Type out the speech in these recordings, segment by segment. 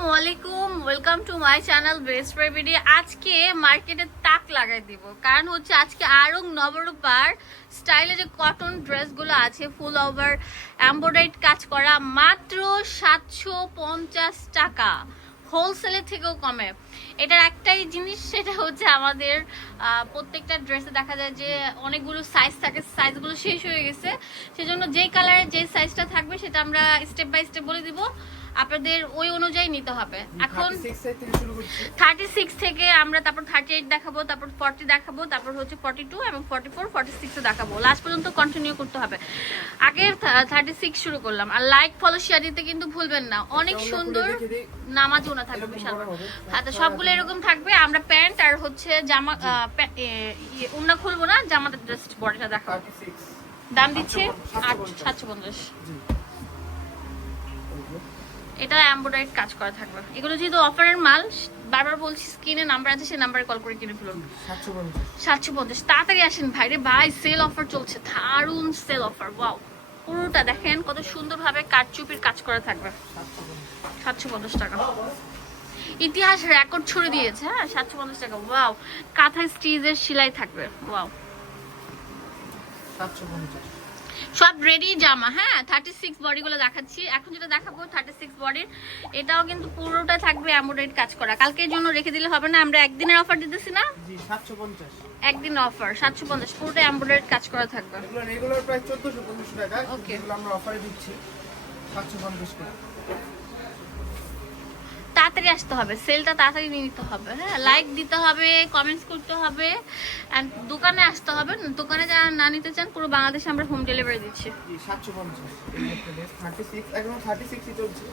আসসালামু আলাইকুম welcome to my channel best video আজকে মার্কেটে তাক লাগাই দিব। কারণ হচ্ছে আজকে আরং নবরূপার স্টাইলে যে কটন ড্রেসগুলো আছে ফুল ওভার এমব্রয়ডারিড কাজ করা, মাত্র সাতশো পঞ্চাশ টাকা। হোলসেলের থেকেও কমে। এটার একটাই জিনিস, সেটা হচ্ছে আমাদের প্রত্যেকটা ড্রেসে দেখা যায় যে অনেকগুলো সাইজ থাকে সাইজগুলো শেষ হয়ে গেছে। সেজন্য যেই কালারের যে সাইজটা থাকবে, সেটা আমরা স্টেপ বাই স্টেপ বলে দিব। আপনাদের ওই অনুযায়ী নিতে হবে। এখন 36 এর থেকে শুরু করছি। থার্টি সিক্স থেকে আমরা তারপর থার্টি এইট দেখাবো তারপর ফর্টি দেখাবো তারপর হচ্ছে ফর্টি টু এবং ফর্টি ফোর ফর্টি সিক্সে দেখাবো। লাস্ট পর্যন্ত কন্টিনিউ করতে হবে। আগে থার্টি সিক্স শুরু করলাম। আর লাইক ফলো শেয়ার দিতে কিন্তু ভুলবেন না। অনেক সুন্দর। নামাজ ওনা থাকবে বিশাল বড় হ্যাঁ তো সবগুলো এরকম থাকবে। আমরা প্যান্ট আর হচ্ছে জামা এ, ইয়ে, খুলবো না জামাটা জাস্ট বডিটা দেখাবো। 36 দাম দিচ্ছে আট সাতশো পঞ্চাশ। এটা এমব্রয়ডারিড কাজ করা থাকবে। এগুলো যেহেতু অফারের মাল বারবার বলছি স্ক্রিনে নাম্বার আছে সেই নাম্বারে কল করে কিনে ফেলুন। 750 সাতশো পঞ্চাশ। তাড়াতাড়ি আসেন ভাই রে ভাই সেল অফার চলছে দারুণ সেল অফার ওয়াও পুরোটা দেখেন কত সুন্দরভাবে কারচুপির কাজ করা থাকবে। 750 সাতশো পঞ্চাশ টাকা। ইতিহাস রেকর্ড ছড়ে দিয়েছে হ্যাঁ? সাতশো পঞ্চাশ টাকা ওয়াও কাঁথা স্টিজের সেলাই থাকবে ওয়াও 750 সব রেডি জামা হ্যাঁ? থার্টি সিক্স বডিগুলো দেখাচ্ছি। এখন যেটা দেখাবো থার্টি সিক্স বডির এটাও কিন্তু পুরোটা থাকবে অ্যামোডেড কাজ করা। কালকের জন্য রেখে দিলে হবে না আমরা একদিনের অফার দিতেছি না? জি 750 একদিন অফার সাতশো পঞ্চাশ পুরোটা অ্যামোডেড কাজ করা থাকবে। রেগুলার প্রাইস 1450 টাকা। ওকে আমরা অফারে দিচ্ছি 750 করে। তাড়াতাড়ি আসতে হবে সেলটা তাড়াতাড়ি নিয়ে নিতে হবে হ্যাঁ? লাইক দিতে হবে কমেন্টস করতে হবে অ্যান্ড দোকানে আসতে হবে। দোকানে যারা না নিতে চান পুরো বাংলাদেশে আমরা হোম ডেলিভারি দিচ্ছি। জি 750 এই একটা ড্রেস 36 এখনও 36 ই চলছে।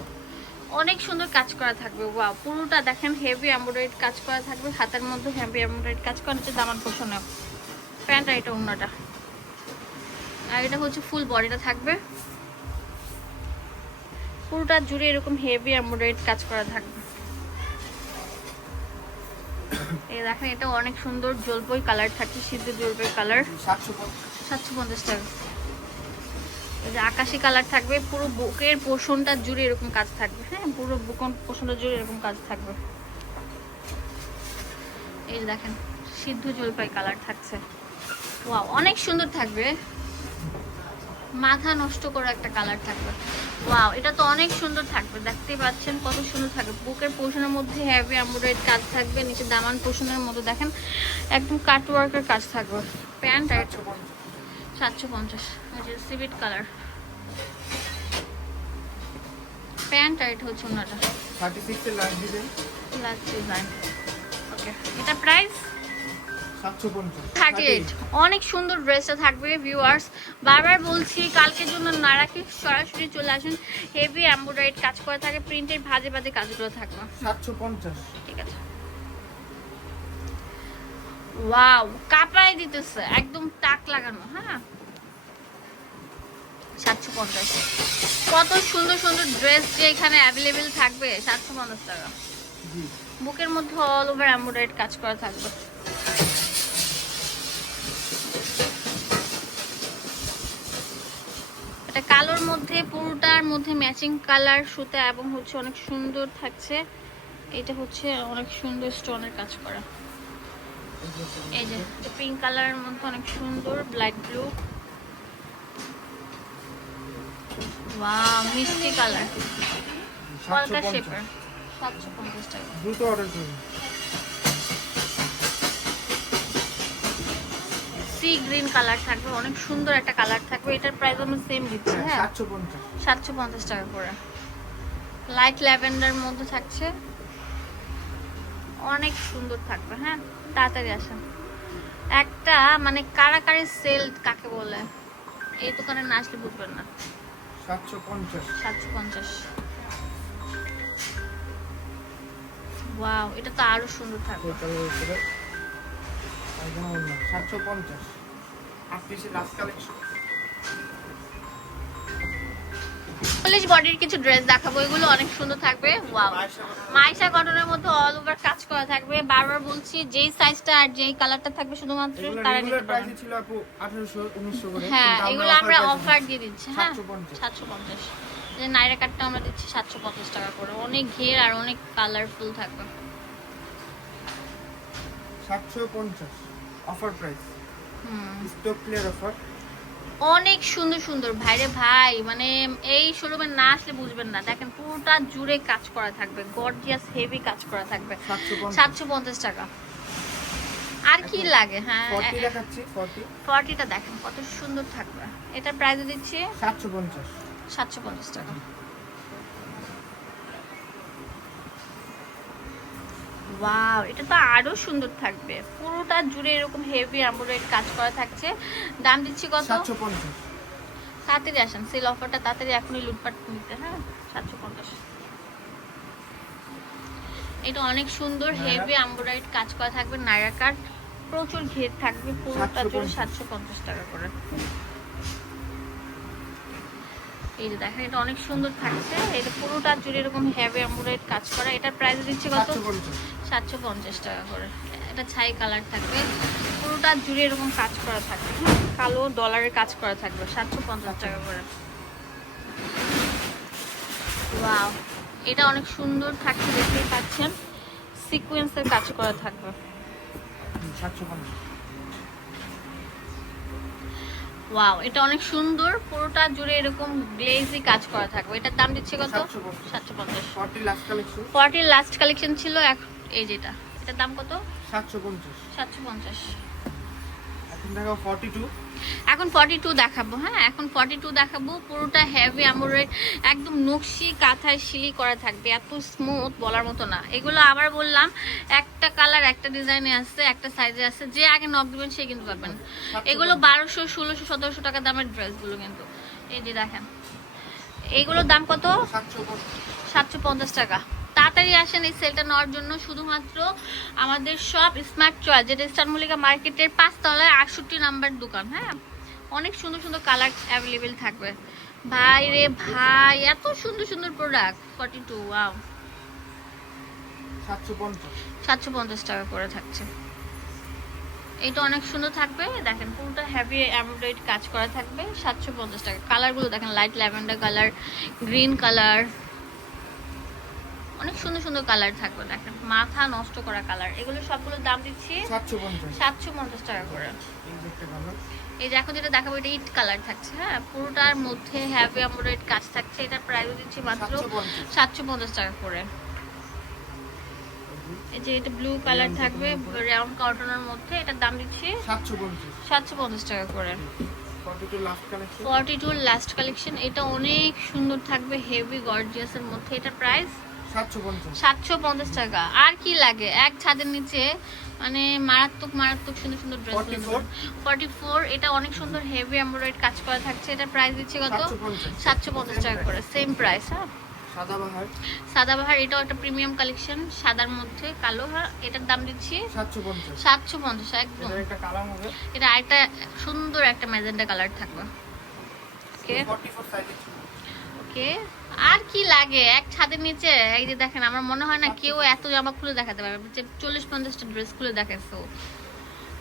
অনেক সুন্দর কাজ করা থাকবে ওয়াও পুরোটা দেখেন হেভি এমব্রয়ডারি কাজ করা থাকবে হাতের মধ্যে হেভি এমব্রয়ডারি কাজ করা হচ্ছে দামান পোষণেও প্যান্ট আর এটা অন্যটা। আর এটা হচ্ছে ফুল বডিটা থাকবে। পুরোটা জুড়ে এরকম হেভি এমব্রয়ডারি কাজ করা থাকবে। এই দেখেন এটা অনেক সুন্দর জলপই কালার থাকছে সিদ্ধ জলপই কালার। সাতশো পঞ্চাশ। টাকা। এই যে আকাশি কালার থাকবে পুরো বুকের পোষণটা জুড়ে এরকম কাজ থাকবে হ্যাঁ? পুরো বুকন পোষণটা জুড়ে এরকম কাজ থাকবে। এই দেখেন সিদ্ধ জলপাই কালার থাকছে। ওয়াও অনেক সুন্দর থাকবে। মাথা নষ্ট করা একটা কালার থাকবে। ওয়াও এটা তো অনেক সুন্দর থাকবে দেখতেই পাচ্ছেন কত সুন্দর থাকবে। বুকের পোষণের মধ্যে হ্যাভি এমব্রয়ডারি কাজ থাকবে নিচে দামান পোষণের মধ্যে দেখেন একদম কাট ওয়ার্কের কাজ থাকবে। প্যান্ট আর সাতশো পঞ্চাশ সিভিট কালার প্যান্ট এটা হচ্ছে ওনাটা 36 এর last design last design okay এটা প্রাইস 750 থার্টি এইট অনেক সুন্দর ড্রেসটা থাকবে ভিউয়ার্স বারবার বলছি কালকের জন্য না রাখি সরাসরি চলে আসুন। হেভি এম্ব্রয়ডারি কাজ করা থাকে প্রিন্টের ভাজে ভাজে কাজগুলো থাকবে। 750 ঠিক আছে। ওয়াও কাপায় দিতেছে একদম টাক লাগানো হ্যাঁ? সাতশো পঞ্চাশ। কত সুন্দর সুন্দর ড্রেস যে এখানে অ্যাভেলেবেল থাকবে সাতশো পঞ্চাশ টাকা। বুকের মধ্যে অল ওভার এমব্রয়ডারি কাজ করা থাকবে। এটা কালোর মধ্যে পুরোটার মধ্যে ম্যাচিং কালার সুতা এবং হচ্ছে অনেক সুন্দর থাকছে। এটা হচ্ছে অনেক সুন্দর স্টোনের কাজ করা। এই যে পিঙ্ক কালারের মধ্যে অনেক সুন্দর লাইট ব্লু ওয়াও মিষ্টি কালার কলকা শেপার 750 সাতশো পঞ্চাশ টাকা। দ্রুত অর্ডার করুন। সি গ্রিন কালার থাকবে অনেক সুন্দর একটা কালার থাকবে এটার প্রাইস আমরা সেম দিচ্ছি। হ্যাঁ 750 সাতশো পঞ্চাশ। টাকা করে। লাইট ল্যাভেন্ডার মধ্যে থাকছে। অনেক সুন্দর থাকবে হ্যাঁ? তাড়াতাড়ি আসেন। একটা মানে কারাকারি সেল কাকে বলে? এই দোকানে না আসলে বুঝবেন না। 750 সাতশো পঞ্চাশ। ওয়াও এটা তো আরও সুন্দর থাকবে। টোটালের উপরে। 750 লাস্ট কালেকশন চল্লিশ বডির কিছু ড্রেস দেখাবো এগুলো অনেক সুন্দর থাকবে। ওয়াও মাইশা কটনের মধ্যে অল ওভার কাজ করা থাকবে। বারবার বলছি যেই সাইজটা আর যেই কালারটা থাকবে শুধুমাত্র তারা নিতে রেগুলার পারেন প্রাইসে ছিল আপু 1800 1900 করে। হ্যাঁ এগুলো আমরা অফার দিয়ে দিচ্ছি হ্যাঁ। 750 সাতশো পঞ্চাশ। যে নাইরা কাটটা আমরা দিচ্ছি সাতশো পঞ্চাশ টাকা করে। অনেক ঘের আর অনেক কালারফুল থাকবে। সাতশো পঞ্চাশ offer price stock clear offer অনেক সুন্দর সুন্দর। ভাইরে ভাই মানে এই শোরুমে না আসলে বুঝবেন না। দেখেন পুরোটা জুড়ে কাজ করা থাকবে। গর্জিয়াস হেভি কাজ করা থাকবে। সাতশো পঞ্চাশ। টাকা। আর কি লাগে হ্যাঁ? ফর্টিটা দেখেন কত সুন্দর থাকবে। এটার প্রাইস দিচ্ছি? সাতশো পঞ্চাশ। সাতশো পঞ্চাশ টাকা। ওয়াও এটা তো আরও সুন্দর থাকবে। পুরোটা জুড়ে এরকম হেভি এমব্রয়ডারি কাজ করা থাকছে। দাম দিচ্ছি কত? তাড়াতাড়ি আসেন সেল অফারটা তাড়াতাড়ি এখনই লুটপাট নিতে হ্যাঁ? সাতশো পঞ্চাশ। এটা অনেক সুন্দর হেভি এমব্রয়ডারি কাজ করা থাকবে নাইরা কাট প্রচুর ঘের থাকবে পুরোটা জুড়ে 750 সাতশো পঞ্চাশ টাকা করে। এই যে দেখেন এটা অনেক সুন্দর থাকছে। এটা পুরোটা জুড়ে এরকম হেভি এমব্রয়ডারি কাজ করা। এটার প্রাইস দিচ্ছি কত? সাতশো পঞ্চাশ। টাকা করে। এটা ছাই কালার থাকবে। পুরোটা জুড়ে এরকম কাজ করা থাকবে হ্যাঁ? কালো ডলারের কাজ করা থাকবে সাতশো পঞ্চাশ টাকা করে। ওয়াও এটা অনেক সুন্দর থাকছে দেখতেই পাচ্ছেন। সিকোয়েন্সের কাজ করা থাকবে। সাতশো পঞ্চাশ। ওয়াও এটা অনেক সুন্দর পুরোটা জুড়ে এরকম গ্লেজি কাজ করা থাকবে। এটার দাম দিচ্ছে কত? 750 সাতশো পঞ্চাশ। ফর্টি লাস্ট কালেকশন ফর্টির লাস্ট কালেকশন ছিল এই যেটা। এটার দাম কত? সাতশো পঞ্চাশ। সাতশো পঞ্চাশ। এখন দেখো ফর্টি টু এখন ফর্টি টু দেখাবো হ্যাঁ? এখন ফর্টি টু দেখাবো পুরোটা হেভি আমরের একদম নকশি কাঁথায় শিলি করা থাকবে এত স্মুথ বলার মতো না। এগুলো আবার বললাম একটা কালার একটা ডিজাইনে আছে একটা সাইজে আছে যে আগে নক দেবেন সে কিন্তু পাবেন এগুলো বারোশো ষোলোশো সতেরোশো টাকা দামের ড্রেসগুলো কিন্তু। এই যে দেখেন এগুলোর দাম কত? সাতশো পঞ্চাশ টাকা। তাড়াতাড়ি আসেন এই সেলটা নেওয়ার জন্য। শুধুমাত্র আমাদের সব স্মার্ট চয়েস যেটা স্টার মল্লিকা মার্কেটের পাঁচতলায় আটষট্টি নাম্বার দোকান হ্যাঁ? অনেক সুন্দর সুন্দর কালার অ্যাভেলেবেল থাকবে। ভাই রে ভাই এত সুন্দর সুন্দর প্রোডাক্ট ফর্টি টু ওয়াও সাতশো পঞ্চাশ টাকা করে থাকছে। এটা অনেক সুন্দর থাকবে। দেখেন পুরোটা হেভি এমব্রয়ডারি কাজ করা থাকবে। সাতশো পঞ্চাশ টাকা। কালারগুলো দেখেন light lavender colour green colour অনেক সুন্দর সুন্দর কালার থাকবে দেখেন। মাথা নষ্ট করা কালার এগুলো সবগুলোর দাম দিচ্ছি সাতশো পঞ্চাশ। টাকা করে। এই যে এখন যেটা দেখাবো এটা ইট কালার থাকছে হ্যাঁ? পুরোটার মধ্যে হ্যাভি এমব্রয়ডারি কাজ থাকছে। এটা প্রাইস দিচ্ছি মাত্র সাতশো পঞ্চাশ। টাকা করে। এই যে এটা ব্লু কালার থাকবে রাউন্ড কার্টনের মধ্যে। এটার দাম দিচ্ছি সাতশো পঞ্চাশ। টাকা করে। ফর্টি টু লাস্ট কালেকশন এটা অনেক সুন্দর থাকবে হেভি গর্জিয়াসের মধ্যে। এটা প্রাইস সাতশো পঞ্চাশ। টাকা। আর কি লাগে? এক ছাদের নিচে মানে মারাত্মক মারাত্মক সুন্দর সুন্দর ড্রেস 44 ফর্টি ফোর? এটা অনেক সুন্দর হেভি এমব্রয়ডারি কাজ করা থাকছে। এটা প্রাইস দিচ্ছে কত? সাতশো পঞ্চাশ। টাকা করে। সেম প্রাইস হ্যাঁ? সাদা বাহার সাদাবাহার এটাও একটা প্রিমিয়াম কালেকশন সাদার মধ্যে কালো হ্যাঁ এটার দাম দিচ্ছি সাতশো পঞ্চাশ। একদম। একটা এটা আরেকটা সুন্দর একটা ম্যাজেন্টা কালার থাকবে। ওকে ওকে আর কি লাগে? এক ছাদের নিচে এই যে দেখেন আমার মনে হয় না কেউ এত জামা খুলে দেখাতে পারবে। যে চল্লিশ পঞ্চাশটা ড্রেস খুলে দেখাচ্ছো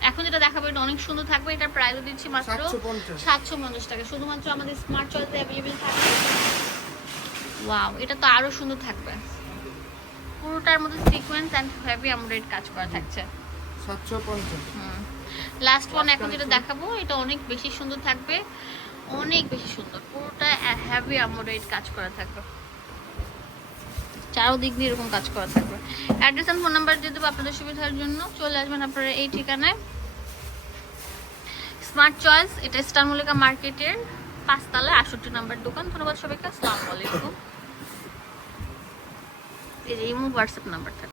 এখন যেটা দেখাবো এটা অনেক সুন্দর থাকবে। এটার প্রাইস দিচ্ছি মাত্র সাতশো পঞ্চাশ। টাকা। শুধুমাত্র আমাদের স্মার্ট চয়েসে অ্যাভেলেবেল থাকবে। ওয়াও এটা তো আরও সুন্দর থাকবে। পুরোটার মধ্যে সিকোয়েন্স অ্যান্ড হেভি এমব্রয়ডারি কাজ করা থাকছে। সাতশো পঞ্চাশ। লাস্ট ওয়ান এখন যেটা দেখাবো এটা অনেক বেশি সুন্দর থাকবে। অনেক বেশি সুন্দর। পুরোটা হেভি এমব্রয়ডারি কাজ করা থাকবে। চারোদিক দিয়ে এরকম কাজ করা থাকবে। অ্যাড্রেস অ্যান্ড ফোন নাম্বার দিয়ে দেবো আপনাদের সুবিধার জন্য। চলে আসবেন আপনারা এই ঠিকানায়। স্মার্ট চয়েস এটা স্টার মল্লিকা মার্কেটের পাঁচতলায় আটষট্টি নাম্বার দোকান। ধন্যবাদ সবাইকে। আসসালামু আলাইকুম। এই যে হোয়াটসঅ্যাপ নাম্বার থাকবে।